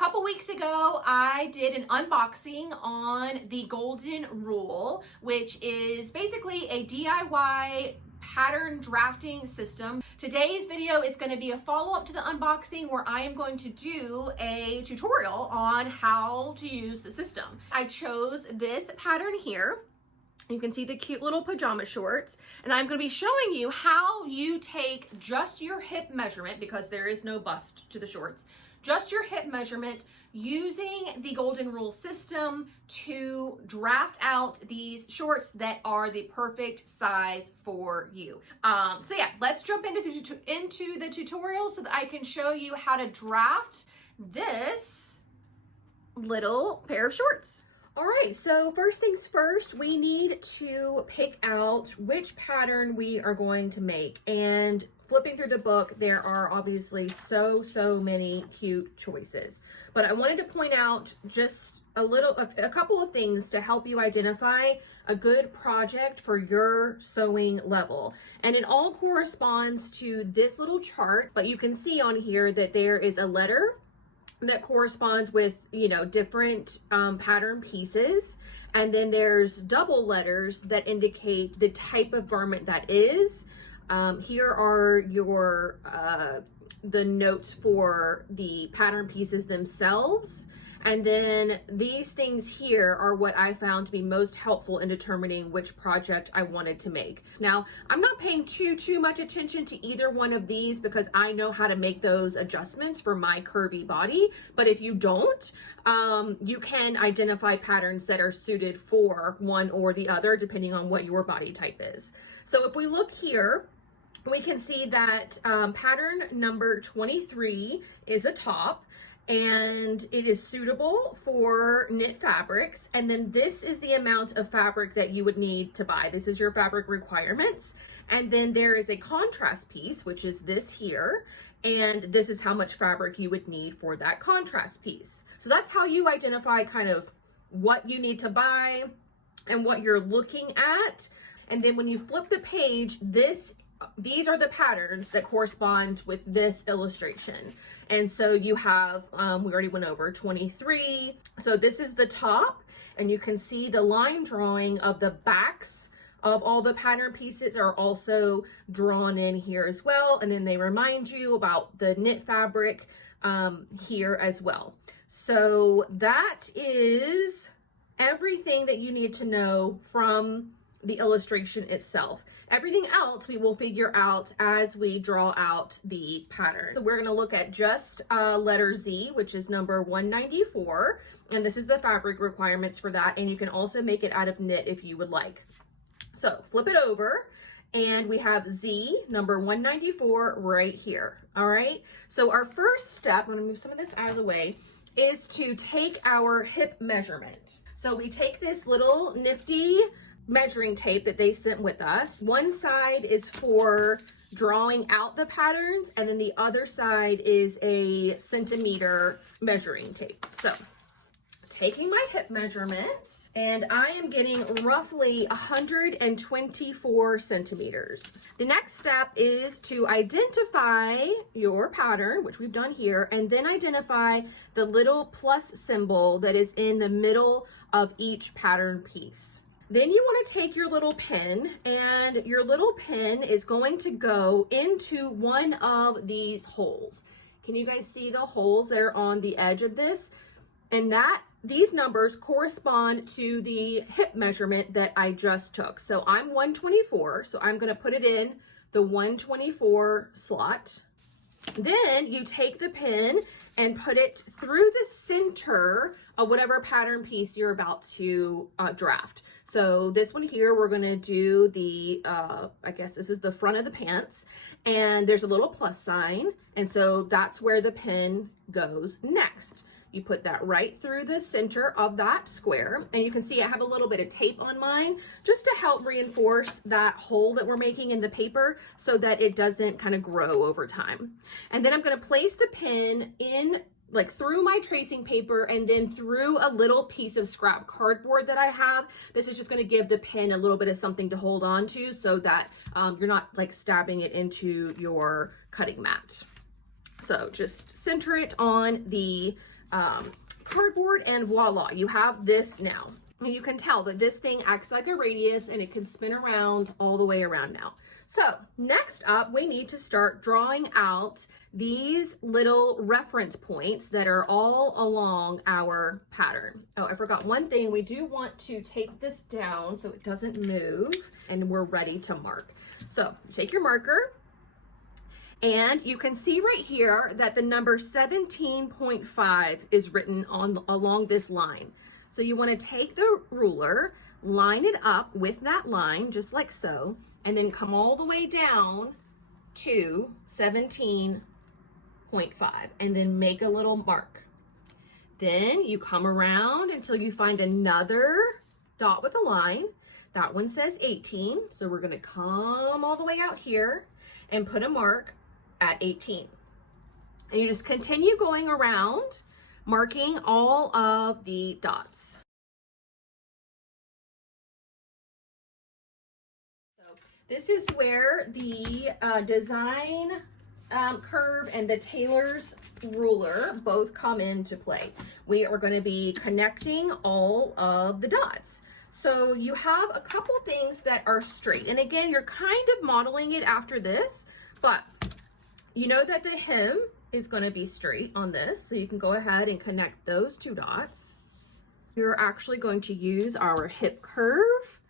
couple weeks ago, I did an unboxing on the Golden Rule, which is basically a DIY pattern drafting system. Today's video is going to be a follow-up to the unboxing where I am going to do a tutorial on how to use the system. I chose this pattern here. You can see the cute little pajama shorts, and I'm going to be showing you how you take just your hip measurement, because there is no bust to the shorts, just your hip measurement using the Golden Rule system to draft out these shorts that are the perfect size for you. So yeah, let's jump into the tutorial so that I can show you how to draft this little pair of shorts. All right, so first things first, we need to pick out which pattern we are going to make. And flipping through the book, there are obviously so many cute choices. But I wanted to point out just a couple of things to help you identify a good project for your sewing level. And it all corresponds to this little chart, but you can see on here that there is a letter that corresponds with, different pattern pieces. And then there's double letters that indicate the type of garment that is. Here are your the notes for the pattern pieces themselves. And then these things here are what I found to be most helpful in determining which project I wanted to make. Now, I'm not paying too much attention to either one of these because I know how to make those adjustments for my curvy body. But if you don't, you can identify patterns that are suited for one or the other, depending on what your body type is. So if we look here, we can see that pattern number 23 is a top, and it is suitable for knit fabrics. And then this is the amount of fabric that you would need to buy. This is your fabric requirements. And then there is a contrast piece, which is this here. And this is how much fabric you would need for that contrast piece. So that's how you identify kind of what you need to buy and what you're looking at. And then when you flip the page, these are the patterns that correspond with this illustration. And so you have, we already went over 23. So this is the top, and you can see the line drawing of the backs of all the pattern pieces are also drawn in here as well. And then they remind you about the knit fabric here as well. So that is everything that you need to know from the illustration itself. Everything else we will figure out as we draw out the pattern. So we're going to look at just letter Z, which is number 194, and this is the fabric requirements for that, and you can also make it out of knit if you would like. So flip it over, and we have Z, number 194, right here. All right, so our first step, I'm going to move some of this out of the way, is to take our hip measurement. So we take this little nifty measuring tape that they sent with us. One side is for drawing out the patterns, and then the other side is a centimeter measuring tape. So taking my hip measurements, and I am getting roughly 124 centimeters. The next step is to identify your pattern, which we've done here, and then identify the little plus symbol that is in the middle of each pattern piece. Then you want to take your little pin, and your little pin is going to go into one of these holes. Can you guys see the holes that are on the edge of this? And these numbers correspond to the hip measurement that I just took. So I'm 124, so I'm going to put it in the 124 slot. Then you take the pin and put it through the center of whatever pattern piece you're about to draft. So this one here, we're going to do the, I guess this is the front of the pants, and there's a little plus sign. And so that's where the pin goes next. You put that right through the center of that square, and you can see I have a little bit of tape on mine just to help reinforce that hole that we're making in the paper so that it doesn't kind of grow over time. And then I'm going to place the pin in like through my tracing paper and then through a little piece of scrap cardboard that I have. This is just going to give the pin a little bit of something to hold on to so that you're not like stabbing it into your cutting mat. So just center it on the cardboard, and voila, you have this now. And you can tell that this thing acts like a radius and it can spin around all the way around now. So next up, we need to start drawing out these little reference points that are all along our pattern. Oh, I forgot one thing. We do want to tape this down so it doesn't move, and we're ready to mark. So take your marker, and you can see right here that the number 17.5 is written along this line. So you want to take the ruler, line it up with that line, just like so, and then come all the way down to 17.5 and then make a little mark. Then you come around until you find another dot with a line. That one says 18. So we're going to come all the way out here and put a mark at 18. And you just continue going around, marking all of the dots. This is where the design curve and the tailor's ruler both come into play. We are going to be connecting all of the dots. So you have a couple things that are straight. And again, you're kind of modeling it after this, but you know that the hem is going to be straight on this. So you can go ahead and connect those two dots. You're actually going to use our hip curve.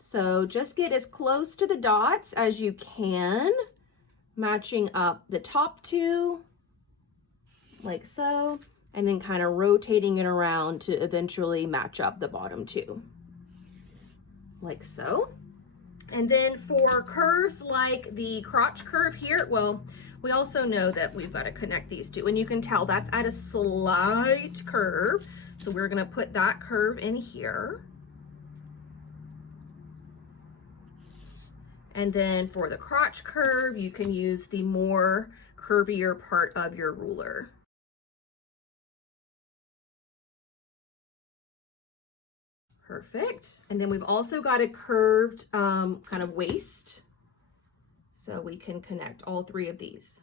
So just get as close to the dots as you can, matching up the top two, like so, and then kind of rotating it around to eventually match up the bottom two, like so. And then for curves like the crotch curve here, well, we also know that we've got to connect these two, and you can tell that's at a slight curve. So we're going to put that curve in here. And then for the crotch curve, you can use the more curvier part of your ruler. Perfect. And then we've also got a curved kind of waist. So we can connect all three of these.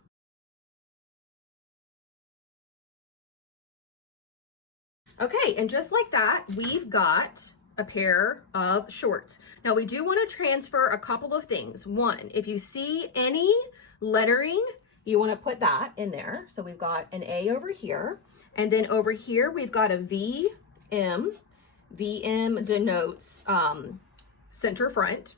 Okay, and just like that, we've got a pair of shorts. Now we do want to transfer a couple of things. One, if you see any lettering, you want to put that in there. So we've got an A over here, and then over here we've got a VM. VM denotes center front.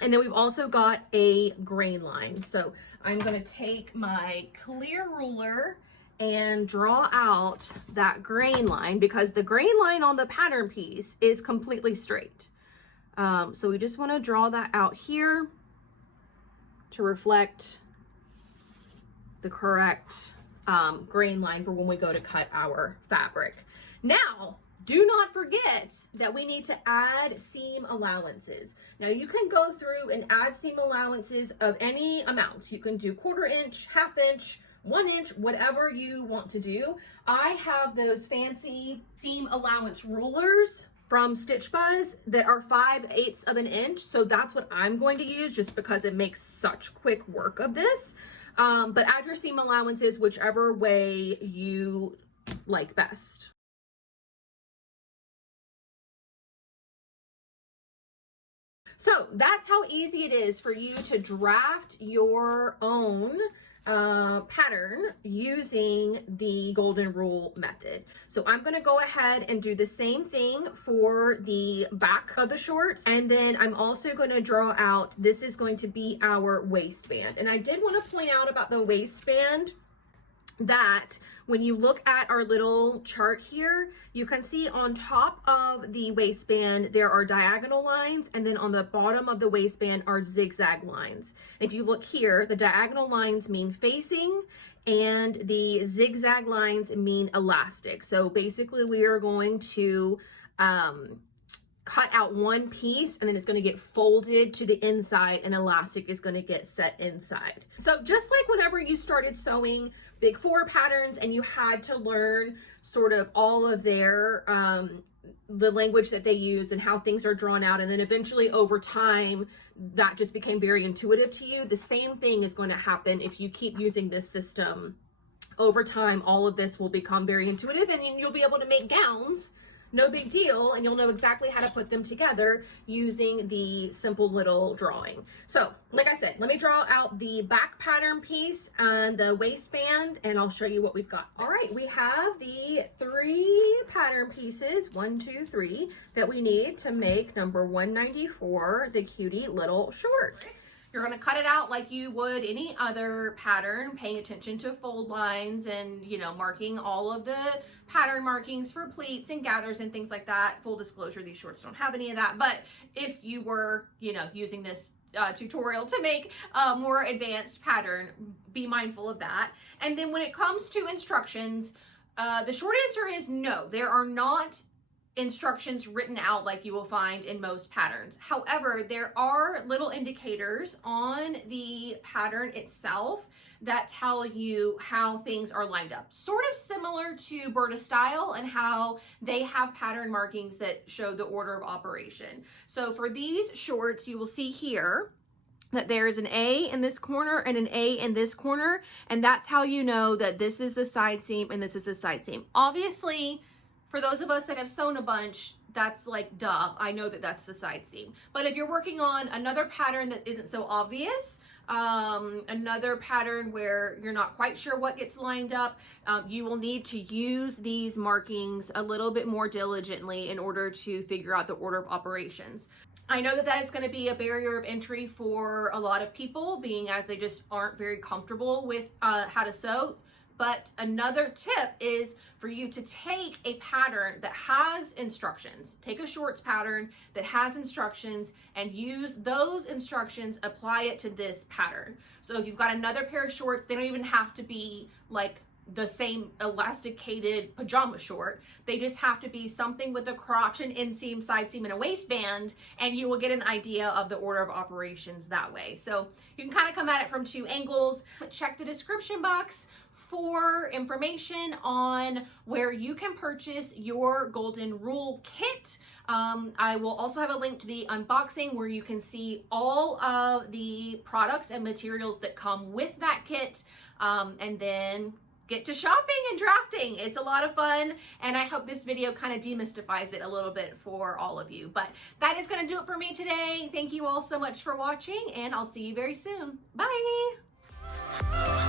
And then we've also got a grain line. So I'm going to take my clear ruler and draw out that grain line, because the grain line on the pattern piece is completely straight. So we just want to draw that out here to reflect the correct grain line for when we go to cut our fabric. Now, do not forget that we need to add seam allowances. Now you can go through and add seam allowances of any amount. You can do 1/4 inch, 1/2 inch, 1 inch, whatever you want to do. I have those fancy seam allowance rulers from Stitch Buzz that are 5/8 of an inch. So that's what I'm going to use, just because it makes such quick work of this. But add your seam allowances whichever way you like best. So that's how easy it is for you to draft your own pattern using the golden rule method. So I'm going to go ahead and do the same thing for the back of the shorts, and then I'm also going to draw out, this is going to be our waistband. And I did want to point out about the waistband that when you look at our little chart here, you can see on top of the waistband there are diagonal lines, and then on the bottom of the waistband are zigzag lines. If you look here, the diagonal lines mean facing and the zigzag lines mean elastic. So basically we are going to cut out one piece, and then it's going to get folded to the inside, and elastic is going to get set inside. So just like whenever you started sewing Big Four patterns and you had to learn sort of all of their the language that they use and how things are drawn out, and then eventually over time that just became very intuitive to you, the same thing is going to happen if you keep using this system over time, all of this will become very intuitive and you'll be able to make gowns, no big deal, and you'll know exactly how to put them together using the simple little drawing. So, like I said, let me draw out the back pattern piece and the waistband, and I'll show you what we've got. All right, we have the 3 pattern pieces, 1, 2, 3, that we need to make number 194, the cutie little shorts. You're going to cut it out like you would any other pattern, paying attention to fold lines and, you know, marking all of the pattern markings for pleats and gathers and things like that. Full disclosure, these shorts don't have any of that. But if you were, you know, using this tutorial to make a more advanced pattern, be mindful of that. And then when it comes to instructions, the short answer is no, there are not instructions written out like you will find in most patterns. However, there are little indicators on the pattern itself that tell you how things are lined up. Sort of similar to Berta Style and how they have pattern markings that show the order of operation. So for these shorts, you will see here that there is an A in this corner and an A in this corner, and that's how you know that this is the side seam and this is the side seam. Obviously, for those of us that have sewn a bunch, that's like, duh, I know that that's the side seam. But if you're working on another pattern that isn't so obvious, another pattern where you're not quite sure what gets lined up, you will need to use these markings a little bit more diligently in order to figure out the order of operations. I know that that is going to be a barrier of entry for a lot of people, being as they just aren't very comfortable with how to sew. But another tip is for you to take a pattern that has instructions, take a shorts pattern that has instructions and use those instructions, apply it to this pattern. So if you've got another pair of shorts, they don't even have to be like the same elasticated pajama short. They just have to be something with a crotch, an inseam, side seam, and a waistband, and you will get an idea of the order of operations that way. So you can kind of come at it from 2 angles. Check the description box for information on where you can purchase your golden rule kit. I will also have a link to the unboxing where you can see all of the products and materials that come with that kit, and then get to shopping and drafting. It's a lot of fun, and I hope this video kind of demystifies it a little bit for all of you. But that is going to do it for me today. Thank you all so much for watching, and I'll see you very soon. Bye!